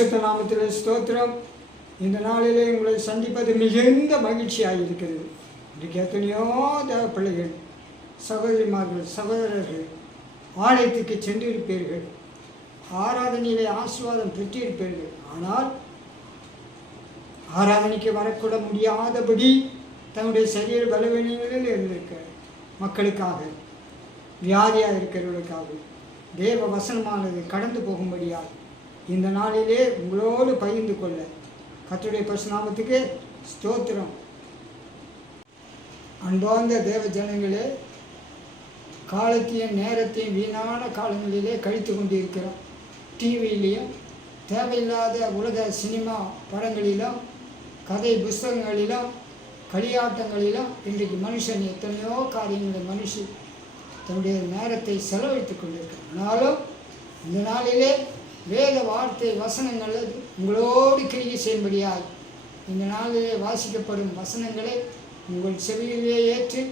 பரிசுத்த நாமத்திலே ஸ்தோத்திரம். இந்த நாளிலே உங்களை சந்திப்பது மிகுந்த மகிழ்ச்சியாக இருக்கிறது. இன்றைக்கு எத்தனையோ தேவ பிள்ளைகள், சகோதரிமார்கள், சகோதரர்கள் ஆலயத்துக்கு சென்றிருப்பீர்கள், ஆராதனையிலே ஆசீர்வாதம் பெற்றிருப்பீர்கள். ஆனால் ஆராதனைக்கு வரக்கூட முடியாதபடி தன்னுடைய சரீர பலவீனங்களில் இருந்திருக்க மக்களுக்காக, வியாதியாக இருக்கிறவர்களுக்காக தேவ வசனமானது கடந்து போகும்படியாக இந்த நாளிலே உங்களோடு பகிர்ந்து கொள்ள கர்த்தருடைய பரிசுத்த நாமத்துக்கு ஸ்தோத்திரம். அன்பார்ந்த தேவ ஜனங்களே, காலத்தையும் நேரத்தையும் வீணான காலங்களிலே கழித்து கொண்டிருக்கிறோம். டிவியிலையும் தேவையில்லாத உலக சினிமா படங்களிலும் கதை புஸ்தகங்களிலும் களியாட்டங்களிலும் இன்றைக்கு மனுஷன் எத்தனையோ காரியங்களை மனுஷன் தன்னுடைய நேரத்தை செலவழித்துக் கொண்டிருக்கிறார். ஆனாலும் இந்த நாளிலே வேத வார்த்தை வசனங்கள் உங்களோடு கிரியை செய்யும்படியாய் இந்த நாளிலே வாசிக்கப்படும் வசனங்களை உங்கள் செவியிலே ஏற்று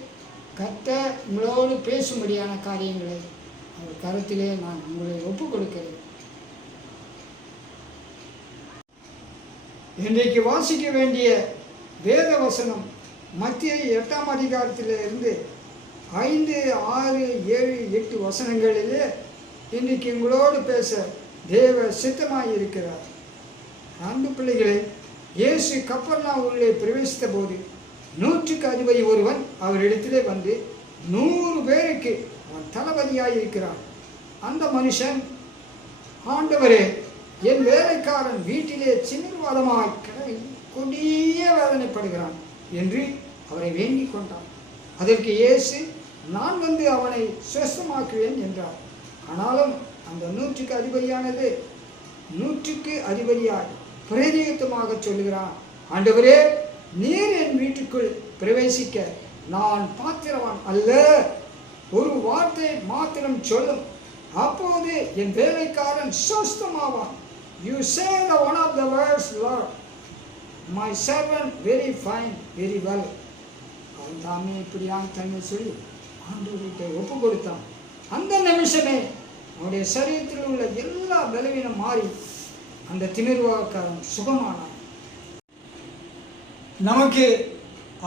கர்த்தர் உங்களோடு பேசும்படியான காரியங்களை அவர் கருத்திலே நான் உங்களை ஒப்புக் கொடுக்கிறேன். இன்றைக்கு வாசிக்க வேண்டிய வேத வசனம் மத்திய 8ஆம் அதிகாரத்திலிருந்து 5, 6, 7, 8 வசனங்களிலே இன்றைக்கு உங்களோடு பேச தேவ சித்தமாய் இருக்கிறார். அன்பு பிள்ளைகளே, இயேசு கப்பர்நாகூமிலே பிரவேசித்த போது 100க்கு அதிபதி ஒருவன் அவரிடத்திலே வந்து 100 பேருக்கு அவன் தளபதியாய் இருக்கிறான். அந்த மனுஷன், ஆண்டவரே, என் வேலைக்காரன் வீட்டிலே சின்னவாதமாய் கொடிய வேதனைப்படுகிறான் என்று அவரை வேண்டிக் கொண்டான். அதற்கு இயேசு, நான் வந்து அவனை சுஸ்தமாக்குவேன் என்றார். ஆனாலும் அந்த 100க்கு அதிபதியானது 100க்கு அதிபதியாய் பிரதியுத்தமாக சொல்லுகிறான், ஆண்டவரே, நீர் என் வீட்டுக்குள் பிரவேசிக்க நான் பாத்திரவான் அல்ல. ஒரு வார்த்தை மாத்திரம் சொல்லும், அப்போது என் வேலைக்காரன் சுஸ்தமாவான். You say the one of the words, Lord, my servant very fine, very well. அவன் தாமே இப்படியாக தன்னை சொல்லி ஆண்டவர்கிட்ட ஒப்பு கொடுத்தான். அந்த நிமிஷமே அவனுடைய சரீரத்தில் உள்ள எல்லா பலவீனம் மாறி அந்த திமிர்வாக்காரன் சுகமானான். நமக்கு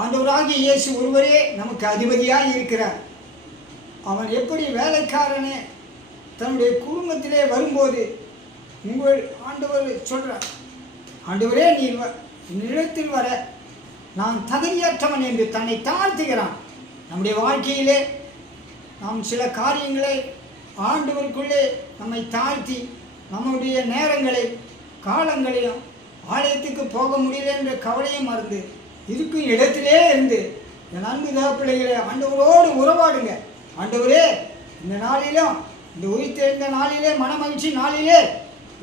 ஆண்டவராகிய இயேசு ஒருவரே நமக்கு அதிபதியாக இருக்கிறார். அவன் எப்படி வேலைக்காரனே தன்னுடைய குடும்பத்திலே வரும்போது உங்கள் ஆண்டவர் சொல்கிறார், ஆண்டவரே, நீ நிலத்தில் வர நான் தகுதியற்றவன் என்று தன்னை தாழ்த்துகிறான். நம்முடைய வாழ்க்கையிலே நாம் சில காரியங்களை ஆண்டவருக்குள்ளே நம்மை தாழ்த்தி நம்முடைய நேரங்களை காலங்களையும் ஆலயத்துக்கு போக முடியல என்ற கவலையும் மறந்து இருக்கும் இடத்திலே இருந்து என் அன்பு தேவப்பிள்ளைகளை ஆண்டவரோடு உறவாடுங்க. ஆண்டவரே, இந்த நாளிலும், இந்த உயிர்த்தெழுந்த நாளிலே, மனமகிழ்ச்சி நாளிலே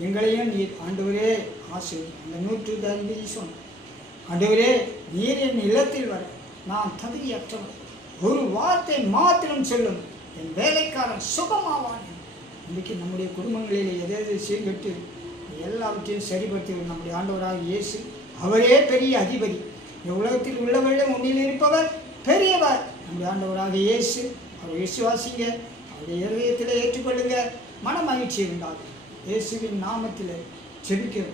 எங்களையும் நீர் ஆண்டவரே ஆசீர்வதி. அந்த 100 அதிபதி சொன்ன, ஆண்டவரே, நீர் என் இல்லத்தில் வர நான் தகுதியற்றவன், ஒரு வார்த்தை மாத்திரம் சொல்லும், என் வேலைக்காரன் சுகமாவான். இன்றைக்கு நம்முடைய குடும்பங்களில் எதை சீர்கட்டு எல்லாவற்றையும் சரிபடுத்தி நம்முடைய ஆண்டவராக இயேசு, அவரே பெரிய அதிபதி. இந்த உலகத்தில் உள்ளவர்கள் முன்னில் இருப்பவர் பெரியவர் நம்முடைய ஆண்டவராக இயேசு. அவர் விசுவாசிங்க, அவருடைய இதயத்தில் ஏற்றுக்கொள்ளுங்க, மன மகிழ்ச்சி உண்டாகும். இயேசுவின் நாமத்தில் ஜெபிக்கிறோம்.